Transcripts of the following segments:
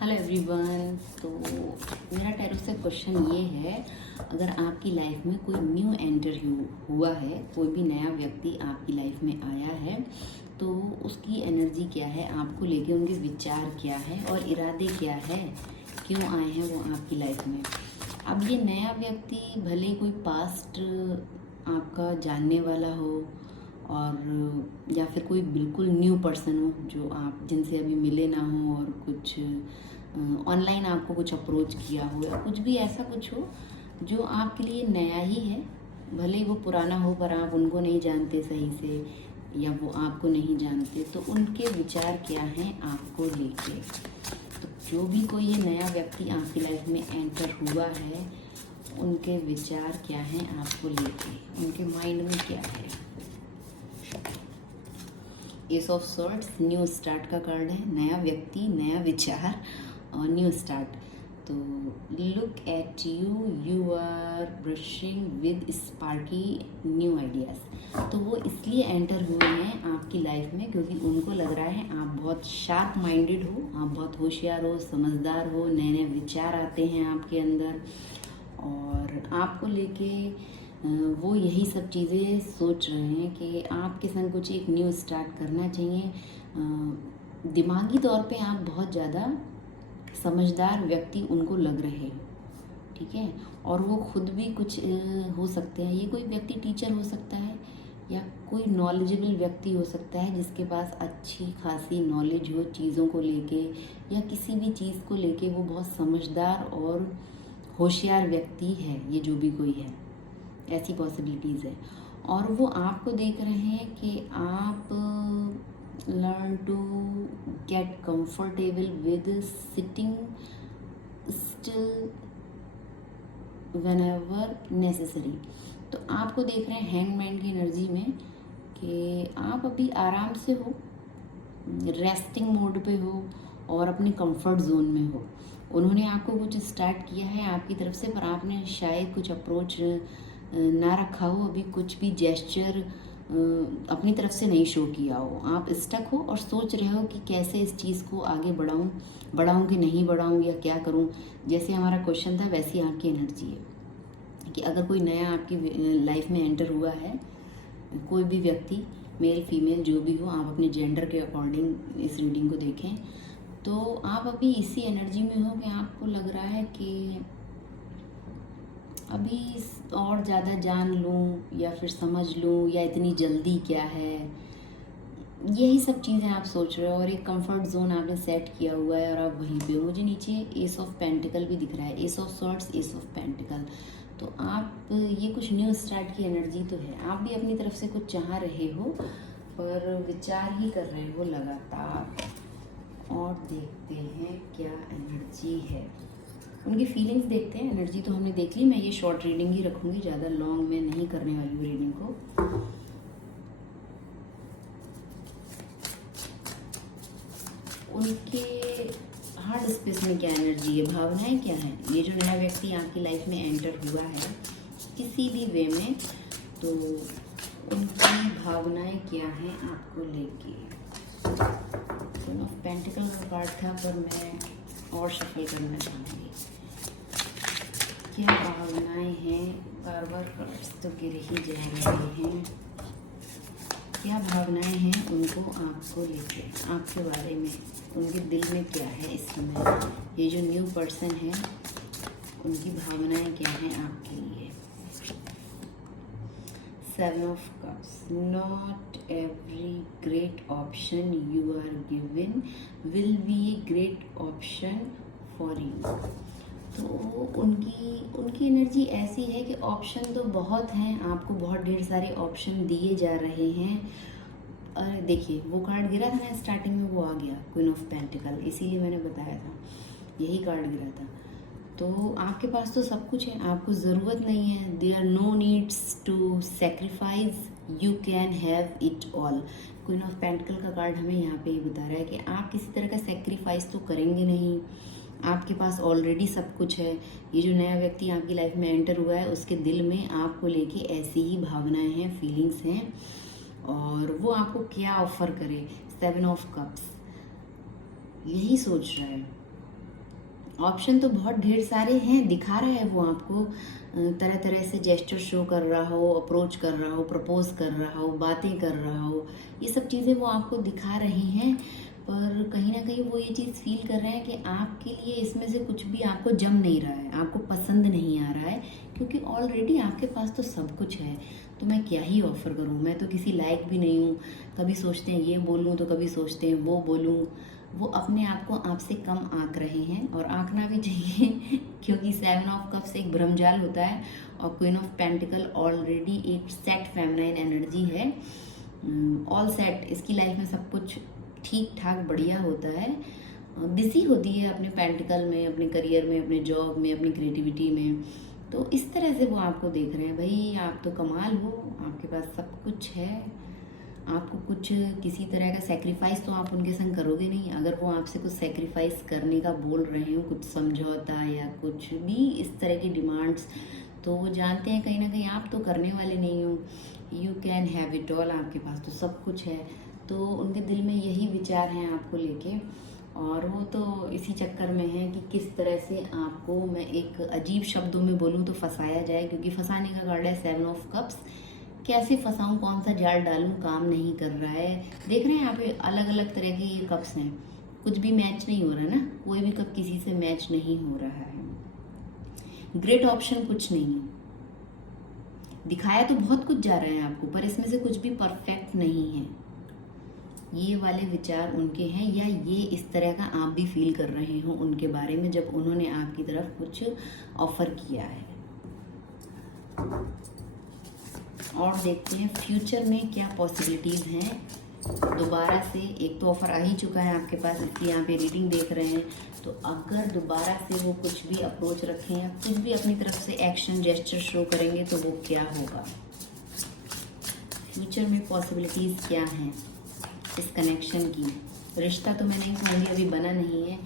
Hello everyone. तो मेरा tarot से क्वेश्चन ये है, अगर आपकी लाइफ में कोई न्यू एंटर हुआ है, कोई भी नया व्यक्ति आपकी लाइफ में आया है, तो उसकी एनर्जी क्या है, आपको लेके उनके विचार क्या है और इरादे क्या है, क्यों आए हैं वो आपकी लाइफ में। अब ये नया व्यक्ति भले कोई पास्ट आपका जानने वाला हो और या फिर कोई बिल्कुल न्यू पर्सन हो जो आप जिनसे अभी मिले ना हो और कुछ ऑनलाइन आपको कुछ अप्रोच किया हो या कुछ भी ऐसा कुछ हो जो आपके लिए नया ही है, भले ही वो पुराना हो पर आप उनको नहीं जानते सही से या वो आपको नहीं जानते, तो उनके विचार क्या हैं आपको लेके। तो जो भी कोई ये नया व्यक्ति आपकी लाइफ में एंटर हुआ है, उनके विचार क्या हैं आपको लेके, उनके माइंड में क्या है। Ace of swords new start का कार्ड है, नया व्यक्ति, नया विचार और न्यू स्टार्ट। तो look at you, you are brushing with sparky new ideas. तो वो इसलिए एंटर हुए हैं आपकी लाइफ में क्योंकि उनको लग रहा है आप बहुत शार्प माइंडेड हो, आप बहुत होशियार हो, समझदार हो, नए नए विचार आते हैं आपके अंदर और आपको लेके वो यही सब चीज़ें सोच रहे हैं कि आपके संग कुछ एक न्यू स्टार्ट करना चाहिए। दिमागी तौर पे आप बहुत ज़्यादा समझदार व्यक्ति उनको लग रहे हो, ठीक है। और वो खुद भी कुछ हो सकते हैं, ये कोई व्यक्ति टीचर हो सकता है या कोई नॉलेजेबल व्यक्ति हो सकता है जिसके पास अच्छी खासी नॉलेज हो चीज़ों को लेके या किसी भी चीज़ को लेके वो बहुत समझदार और होशियार व्यक्ति है। ये जो भी कोई है, ऐसी पॉसिबिलिटीज़ है। और वो आपको देख रहे हैं कि आप learn to get comfortable with sitting still whenever necessary. तो आपको देख रहे हैं हैंगमैन की एनर्जी में कि आप अभी आराम से हो, रेस्टिंग मोड पे हो और अपने कंफर्ट जोन में हो। उन्होंने आपको कुछ स्टार्ट किया है आपकी तरफ से, पर आपने शायद कुछ अप्रोच ना रखा हो, अभी कुछ भी जेस्चर अपनी तरफ से नहीं शो किया हो। आप स्टक हो और सोच रहे हो कि कैसे इस चीज़ को आगे बढ़ाऊँ कि नहीं बढ़ाऊँ या क्या करूँ। जैसे हमारा क्वेश्चन था वैसी आपकी एनर्जी है कि अगर कोई नया आपकी लाइफ में एंटर हुआ है, कोई भी व्यक्ति, मेल फीमेल जो भी हो, आप अपने जेंडर के अकॉर्डिंग इस रीडिंग को देखें, तो आप अभी इसी एनर्जी में हो कि आपको लग रहा है कि अभी और ज़्यादा जान लूँ या फिर समझ लूँ या इतनी जल्दी क्या है, यही सब चीज़ें आप सोच रहे हो और एक कंफर्ट जोन आपने सेट किया हुआ है और आप वहीं पे हो। मुझे नीचे एस ऑफ पेंटिकल भी दिख रहा है, ace of swords, S of pentacle. तो आप ये कुछ न्यू स्टार्ट की एनर्जी तो है, आप भी अपनी तरफ से कुछ चाह रहे हो पर विचार ही कर रहे हो लगातार। और देखते हैं क्या एनर्जी है, उनकी फीलिंग्स देखते हैं। एनर्जी तो हमने देख ली, मैं ये शॉर्ट रीडिंग ही रखूँगी, ज़्यादा लॉन्ग में नहीं करने वाली हूँ रीडिंग को। उनके हार्ट स्पेस में क्या एनर्जी है, भावनाएं क्या हैं, ये जो नया व्यक्ति आपकी लाइफ में एंटर हुआ है किसी भी वे में, तो उनकी भावनाएं क्या हैं आपको लेके। वन ऑफ पेंटिकल का कार्ड था पर मैं और शफल करना चाहूँगी। क्या भावनाएं हैं, बार बार कार्ड्स तो गिर ही जा रहे हैं। क्या भावनाएं हैं उनको आपको लेके, आपके बारे में, उनके दिल में क्या है इस समय। ये जो न्यू पर्सन है उनकी भावनाएं क्या हैं आपके लिए। Seven of cups, not every great option you are given will be a great option for you. तो उनकी एनर्जी ऐसी है कि ऑप्शन तो बहुत हैं, आपको बहुत ढेर सारे ऑप्शन दिए जा रहे हैं। अरे देखिए, वो कार्ड गिरा था ना स्टार्टिंग में, वो आ गया क्वीन ऑफ पेंटिकल, इसीलिए मैंने बताया था यही कार्ड गिरा था। तो आपके पास तो सब कुछ है, आपको ज़रूरत नहीं है, there are no needs to sacrifice, you can have it all. Queen of pentacle का कार्ड हमें यहाँ पे ये बता रहा है कि आप किसी तरह का सेक्रीफाइस तो करेंगे नहीं, आपके पास ऑलरेडी सब कुछ है। ये जो नया व्यक्ति आपकी लाइफ में एंटर हुआ है उसके दिल में आपको लेके ऐसी ही भावनाएं हैं, फीलिंग्स हैं और वो आपको क्या ऑफर करे। सेवन ऑफ कप्स यही सोच रहा है ऑप्शन तो बहुत ढेर सारे हैं, दिखा रहा है वो आपको, तरह तरह से जेस्चर शो कर रहा हो, अप्रोच कर रहा हो, प्रपोज कर रहा हो, बातें कर रहा हो, ये सब चीज़ें वो आपको दिखा रही हैं। पर कहीं ना कहीं वो ये चीज़ फील कर रहे हैं कि आपके लिए इसमें से कुछ भी आपको जम नहीं रहा है, आपको पसंद नहीं आ रहा है, क्योंकि ऑलरेडी आपके पास तो सब कुछ है। तो मैं क्या ही ऑफ़र करूँ, मैं तो किसी लायक भी नहीं हूँ। कभी सोचते हैं ये बोलूँ तो कभी सोचते हैं वो बोलूँ। वो अपने आप को आपसे कम आंक रहे हैं, और आंकना भी चाहिए क्योंकि 7 ऑफ कप्स एक भ्रमजाल होता है, और क्वीन ऑफ पेंटिकल ऑलरेडी एक सेट फेमिनाइन एनर्जी है, ऑल सेट। इसकी लाइफ में सब कुछ ठीक ठाक बढ़िया होता है, बिजी होती है अपने पेंटिकल में, अपने करियर में, अपने जॉब में, अपनी क्रिएटिविटी में। तो इस तरह से वो आपको देख रहे हैं, भाई आप तो कमाल हो, आपके पास सब कुछ है, आपको कुछ किसी तरह का सेक्रीफाइस तो आप उनके संग करोगे नहीं। अगर वो आपसे कुछ सेक्रीफाइस करने का बोल रहे हो, कुछ समझौता या कुछ भी इस तरह की डिमांड्स, तो वो जानते हैं कहीं ना कहीं आप तो करने वाले नहीं हो। You can have it all, आपके पास तो सब कुछ है। तो उनके दिल में यही विचार हैं आपको लेके, और वो तो इसी चक्कर में है कि किस तरह से आपको, मैं एक अजीब शब्दों में बोलूँ तो, फंसाया जाए, क्योंकि फंसाने का कार्ड है 7 ऑफ कप्स। कैसे फंसाऊं, कौन सा जाल डालूं, काम नहीं कर रहा है। देख रहे हैं यहाँ पे अलग अलग तरह के ये कप्स हैं, कुछ भी मैच नहीं हो रहा ना, कोई भी कप किसी से मैच नहीं हो रहा है। ग्रेट ऑप्शन कुछ नहीं है, दिखाया तो बहुत कुछ जा रहा है आपको, पर इसमें से कुछ भी परफेक्ट नहीं है। ये वाले विचार उनके हैं, या ये इस तरह का आप भी फील कर रहे हो उनके बारे में जब उन्होंने आपकी तरफ कुछ ऑफर किया है। और देखते हैं फ्यूचर में क्या पॉसिबिलिटीज़ हैं। दोबारा से एक तो ऑफ़र आ ही चुका है आपके पास, इसकी यहाँ पे रीडिंग देख रहे हैं, तो अगर दोबारा से वो कुछ भी अप्रोच रखें या कुछ भी अपनी तरफ से एक्शन जेस्चर शो करेंगे तो वो क्या होगा, फ्यूचर में पॉसिबिलिटीज़ क्या हैं इस कनेक्शन की। रिश्ता तो मैं नहीं कहूँगी, अभी बना नहीं है,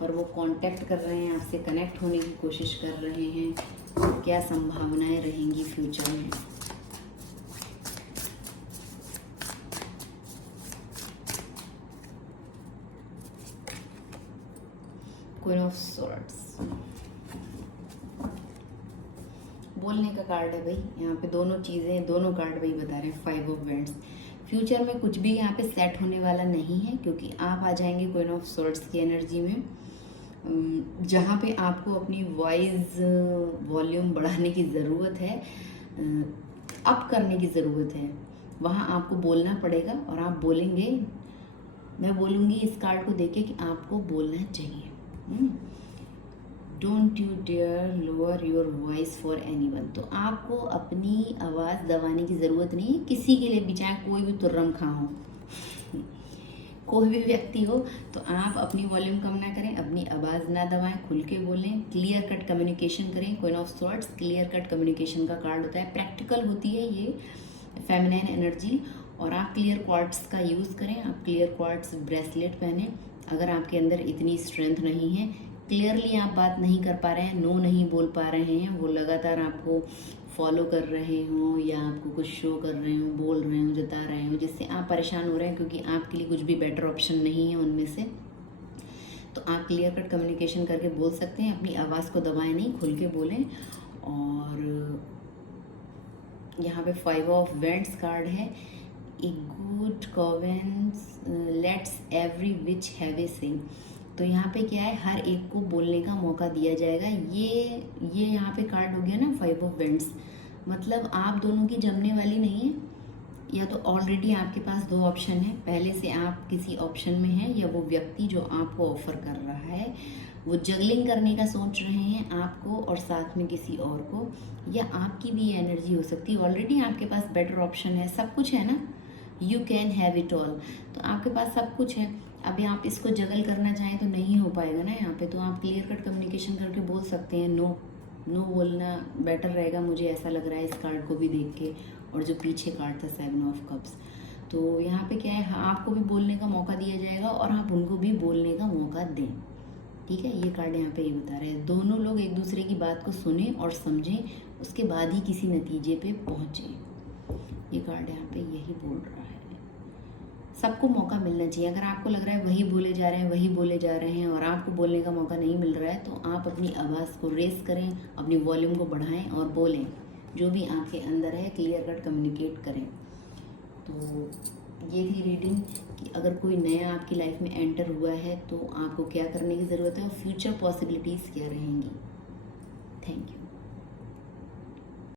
पर वो कांटेक्ट कर रहे हैं आपसे, कनेक्ट होने की कोशिश कर रहे हैं। क्या संभावनाएं रहेंगी फ्यूचर में। क्वीन ऑफ सॉर्ड्स बोलने का कार्ड है भाई, यहाँ पे दोनों चीज़ें, दोनों कार्ड भाई बता रहे हैं। 5 ऑफ वेंट्स, फ्यूचर में कुछ भी यहाँ पे सेट होने वाला नहीं है, क्योंकि आप आ जाएंगे क्वीन ऑफ सॉर्ड्स की एनर्जी में, जहाँ पे आपको अपनी वॉइस वॉल्यूम बढ़ाने की ज़रूरत है, अप करने की ज़रूरत है। वहाँ आपको बोलना पड़ेगा, और आप बोलेंगे। मैं बोलूँगी इस कार्ड को देख के कि आपको बोलना चाहिए। Don't you dare lower your voice for anyone. तो आपको अपनी आवाज़ दबाने की ज़रूरत नहीं है किसी के लिए भी, चाहे कोई भी तुर्रम खां हो कोई भी व्यक्ति हो, तो आप अपनी वॉल्यूम कम ना करें, अपनी आवाज़ ना दबाएं, खुल के बोलें, क्लियर कट कम्युनिकेशन करें। Queen of swords clear cut communication का कार्ड होता है, प्रैक्टिकल होती है ये फेमिनाइन एनर्जी, और आप क्लियर क्वार्ट्स का यूज़ करें। आप क्लियर क्वार्ट्स ब्रेसलेट पहने। अगर आपके अंदर इतनी स्ट्रेंथ नहीं है, क्लियरली आप बात नहीं कर पा रहे हैं, नो नहीं बोल पा रहे हैं, वो लगातार आपको फॉलो कर रहे हों या आपको कुछ शो कर रहे हों, बोल रहे हों, जता रहे हों, जिससे आप परेशान हो रहे हैं क्योंकि आपके लिए कुछ भी बेटर ऑप्शन नहीं है उनमें से, तो आप क्लियर कट कम्युनिकेशन करके बोल सकते हैं। अपनी आवाज़ को दबाएं नहीं, खुल के बोलें। और यहाँ पे 5 ऑफ वेंट्स कार्ड है, a good covens let's every witch have a sing. तो यहाँ पे क्या है, हर एक को बोलने का मौका दिया जाएगा। ये यहाँ पे कार्ड हो गया ना 5 ऑफ वेंट्स, मतलब आप दोनों की जमने वाली नहीं है, या तो ऑलरेडी आपके पास 2 ऑप्शन है, पहले से आप किसी ऑप्शन में हैं, या वो व्यक्ति जो आपको ऑफर कर रहा है वो जगलिंग करने का सोच रहे हैं आपको और साथ में किसी और को, या आपकी भी एनर्जी हो सकती है। ऑलरेडी आपके पास बेटर ऑप्शन है, सब कुछ है ना, you can have it all, तो आपके पास सब कुछ है। अभी आप इसको जगल करना चाहें तो नहीं हो पाएगा ना यहाँ पे, तो आप क्लियर कट कम्युनिकेशन करके बोल सकते हैं। नो बोलना बेटर रहेगा, मुझे ऐसा लग रहा है इस कार्ड को भी देख के। और जो पीछे कार्ड था 7 ऑफ कप्स, तो यहाँ पे क्या है, आपको भी बोलने का मौका दिया जाएगा और आप उनको भी बोलने का मौका दें। ठीक है, ये कार्ड यहाँ पे ये बता रहे हैं, दोनों लोग एक दूसरे की बात को सुने और समझें, उसके बाद ही किसी नतीजे पे पहुँचें। ये कार्ड यहाँ पे यही बोल रहा है। सबको मौका मिलना चाहिए। अगर आपको लग रहा है वही बोले जा रहे हैं वही बोले जा रहे हैं और आपको बोलने का मौका नहीं मिल रहा है, तो आप अपनी आवाज़ को रेस करें, अपनी वॉल्यूम को बढ़ाएं और बोलें। जो भी आपके अंदर है क्लियर कट कम्युनिकेट करें। तो ये थी रीडिंग कि अगर कोई नया आपकी लाइफ में एंटर हुआ है तो आपको क्या करने की ज़रूरत है और फ्यूचर पॉसिबिलिटीज़ क्या रहेंगी। Thank you.